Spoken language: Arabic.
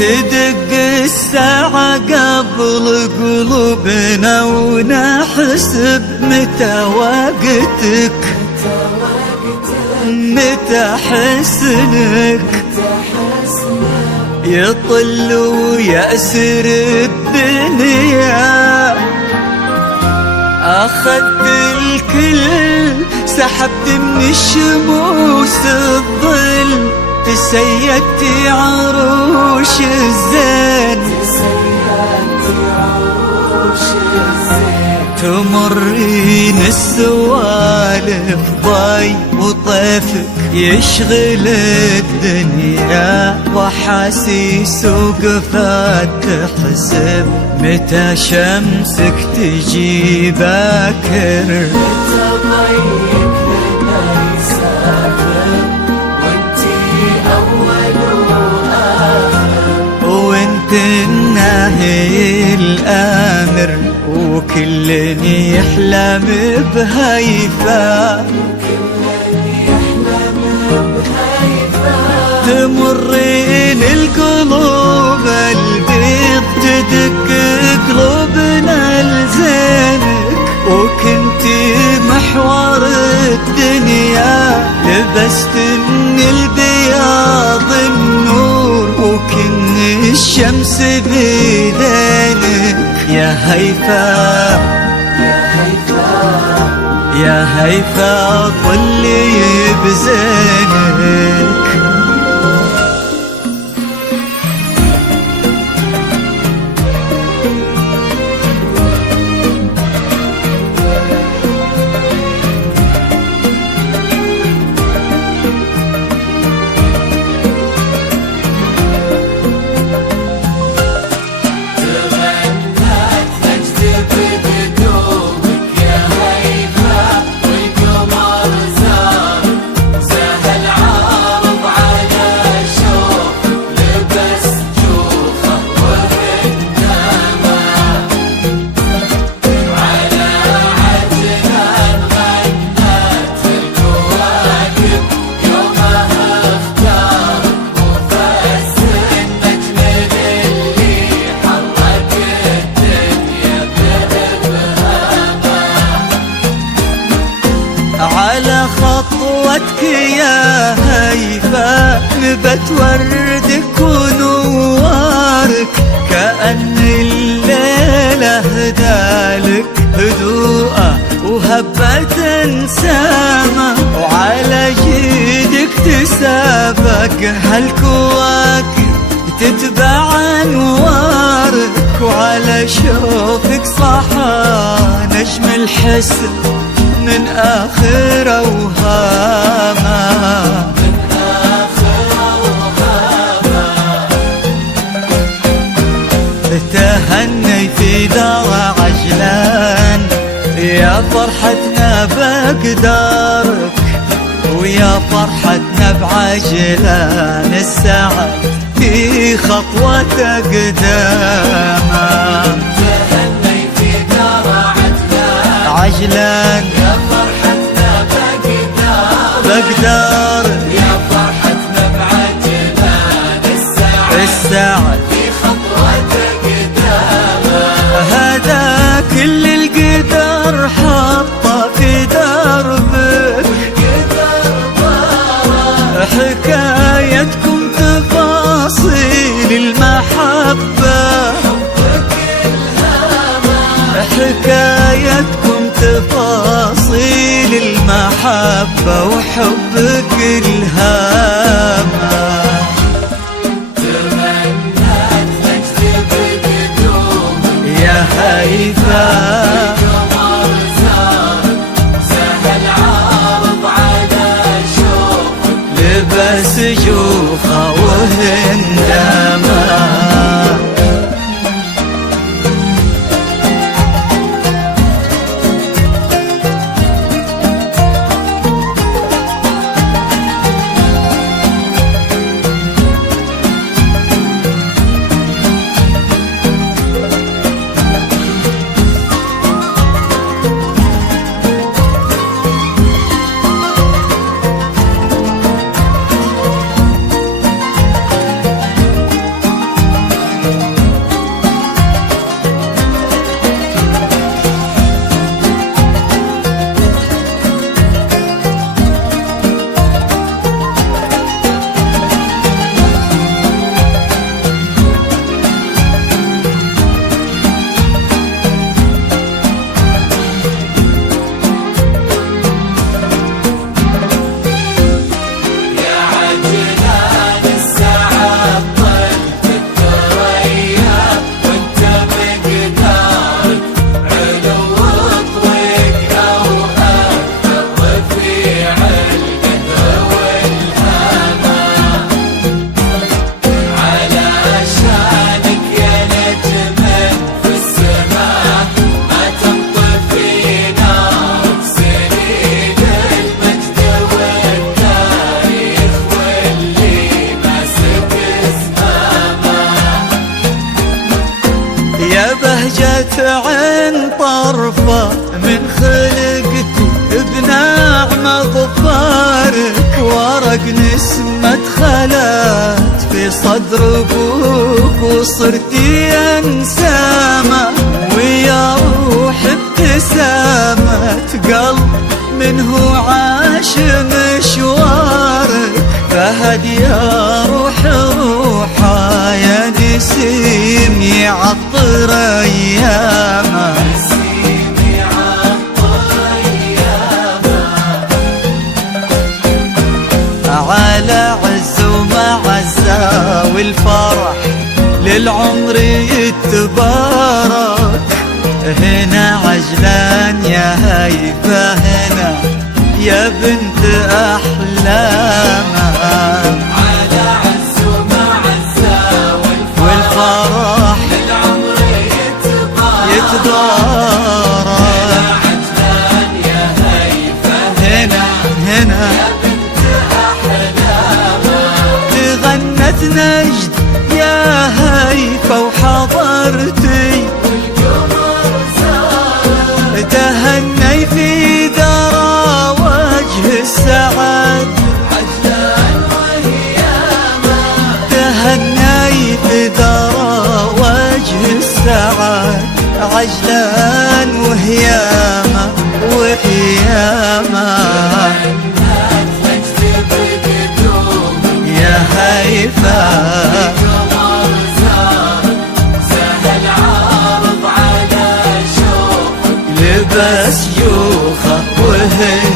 تدق الساعة قبل قلوبنا ونحسب متى وقتك، متى حسنك يطل ويأسر الدنيا. أخذت الكل سحبت من الشموس الظل، تسيدتي عروش الزين، تمرين السوالف ضي وطيفك يشغل الدنيا، وحاسيس وقفات تحسب متى شمسك تجي باكر، متى ضيق لنا يسافر وانتي أول وآخر، وانت الناهي الآمر وكل يحلم بهيفا، تمرين القلوب البيض تدق قلوبنا لزينك، وكنتي محور الدنيا لبست من البياض النور، وكن الشمس بيدينك يا هيفا، يا هيفا ظلي بزينك. على خطوتك يا هيفا نبت وردك ونوارك، كأن الليلة هدالك هدوءة وهبة سامة، وعلى جيدك تسابق هالكواكب تتبع انوارك، وعلى شوفك صحى نجم الحسن من آخر أوهاما، من آخر أوهاما، تهني في دار عجلان يا فرحتنا بقدارك، ويا فرحتنا بعجلان السعد في خطوة قداما، تهني في دار عجلان يا فرحتنا بقدار، يا فرحتنا بعجلان السعد في خطوة قدامه، هذا كل القدر حطه في دربك، حكايتكم تفاصيل المحبة، حكايتكم تفاصيل المحبة وحبك الهامة، تمنت تجذب قدومك يا هيفا قمر زار، سهل عارض على شوفك لبس جوخة وهندامة. عرفه من خلقته بنعمة ظفارك، ورق نسمة خلات في صدر ابوك وصرت انسامة، ويا روح ابتسامة قلب منه عاش مشوارك، فهد يا روح روحه يا نسيم يعطر ايامه. على عز ومعزة والفرح للعمر يتبارك، هنا عجلان يا هيفا هنا يا بنت أحلامه. على عز ومعزة والفرح للعمر يتبارك، عجلان يا هيفا هنا هنا تغنت نجد يا هيفا وحضرتي، والقمر زار تهني في درى وجه السعد، عجلان وهيامة تهني في درى وجه السعد، عجلان وهيامة وهيامة. تجذب قدوم يا هيفا القمر زار سهل عارض على شوق لبس يوخه وهي